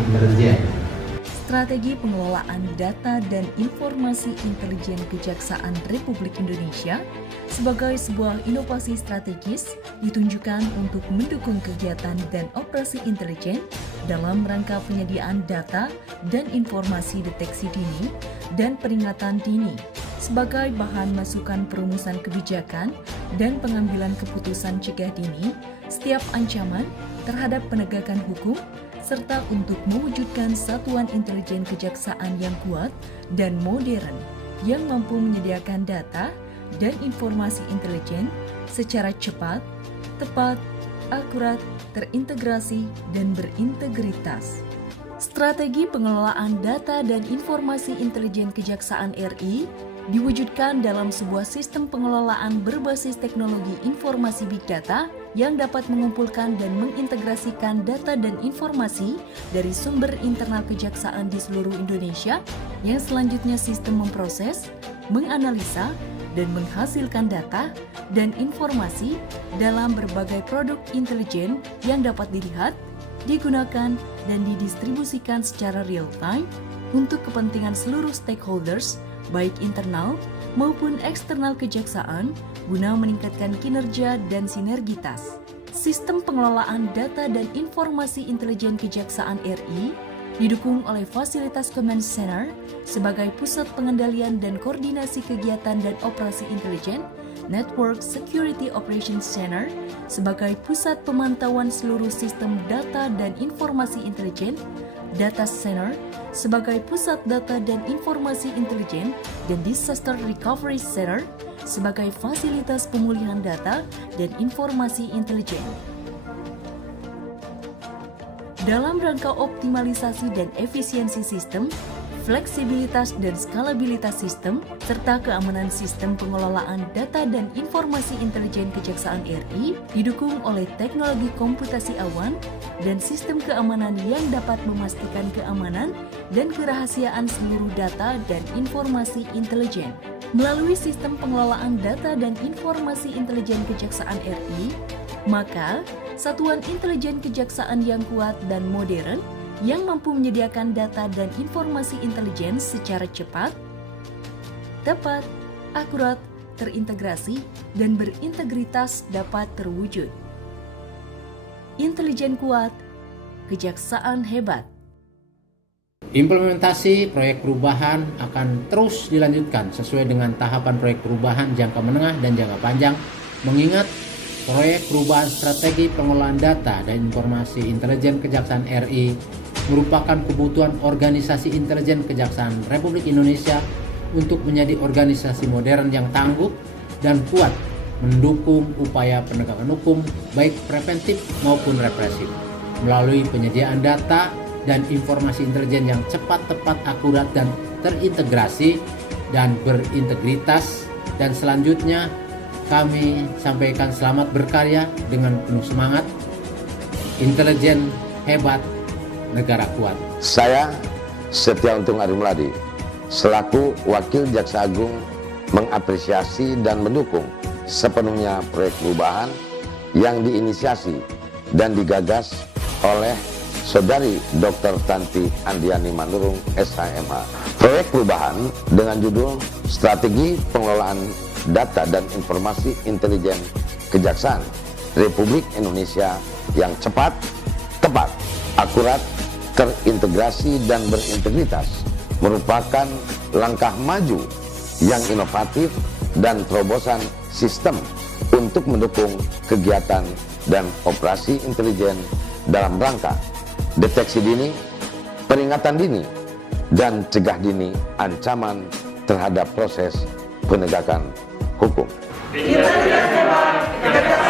intelijen. Strategi pengelolaan data dan informasi intelijen Kejaksaan Republik Indonesia sebagai sebuah inovasi strategis ditunjukkan untuk mendukung kegiatan dan operasi intelijen dalam rangka penyediaan data dan informasi deteksi dini dan peringatan dini sebagai bahan masukan perumusan kebijakan dan pengambilan keputusan cegah dini setiap ancaman terhadap penegakan hukum serta untuk mewujudkan satuan intelijen kejaksaan yang kuat dan modern yang mampu menyediakan data dan informasi intelijen secara cepat, tepat, akurat, terintegrasi, dan berintegritas. Strategi pengelolaan data dan informasi intelijen Kejaksaan RI diwujudkan dalam sebuah sistem pengelolaan berbasis teknologi informasi Big Data yang dapat mengumpulkan dan mengintegrasikan data dan informasi dari sumber internal kejaksaan di seluruh Indonesia yang selanjutnya sistem memproses, menganalisa, dan menghasilkan data dan informasi dalam berbagai produk intelijen yang dapat dilihat, digunakan, dan didistribusikan secara real-time untuk kepentingan seluruh stakeholders baik internal maupun eksternal kejaksaan guna meningkatkan kinerja dan sinergitas. Sistem pengelolaan data dan informasi intelijen Kejaksaan RI didukung oleh fasilitas Command Center sebagai pusat pengendalian dan koordinasi kegiatan dan operasi intelijen, Network Security Operations Center sebagai pusat pemantauan seluruh sistem data dan informasi intelijen, Data Center sebagai pusat data dan informasi intelijen, dan Disaster Recovery Center sebagai fasilitas pemulihan data dan informasi intelijen. Dalam rangka optimalisasi dan efisiensi sistem, fleksibilitas dan skalabilitas sistem, serta keamanan sistem pengelolaan data dan informasi intelijen Kejaksaan RI didukung oleh teknologi komputasi awan dan sistem keamanan yang dapat memastikan keamanan dan kerahasiaan seluruh data dan informasi intelijen. Melalui sistem pengelolaan data dan informasi intelijen Kejaksaan RI, maka satuan intelijen kejaksaan yang kuat dan modern yang mampu menyediakan data dan informasi intelijen secara cepat, tepat, akurat, terintegrasi, dan berintegritas dapat terwujud. Intelijen kuat, kejaksaan hebat. Implementasi proyek perubahan akan terus dilanjutkan sesuai dengan tahapan proyek perubahan jangka menengah dan jangka panjang, mengingat proyek perubahan strategi pengelolaan data dan informasi intelijen Kejaksaan RI merupakan kebutuhan organisasi intelijen Kejaksaan Republik Indonesia untuk menjadi organisasi modern yang tangguh dan kuat mendukung upaya penegakan hukum baik preventif maupun represif melalui penyediaan data dan informasi intelijen yang cepat, tepat, akurat, dan terintegrasi dan berintegritas. Dan selanjutnya kami sampaikan selamat berkarya dengan penuh semangat. Intelijen hebat, negara kuat. Saya Setia Untung Arimladi selaku Wakil Jaksa Agung mengapresiasi dan mendukung sepenuhnya proyek perubahan yang diinisiasi dan digagas oleh Saudari Dr. Tanti Andiani Manurung, SHMH. Proyek perubahan dengan judul Strategi Pengelolaan Data dan Informasi Intelijen Kejaksaan Republik Indonesia yang cepat, tepat, akurat, terintegrasi, dan berintegritas merupakan langkah maju yang inovatif dan terobosan sistem untuk mendukung kegiatan dan operasi intelijen dalam rangka deteksi dini, peringatan dini, dan cegah dini ancaman terhadap proses penegakan hukum. Intelijen hebat,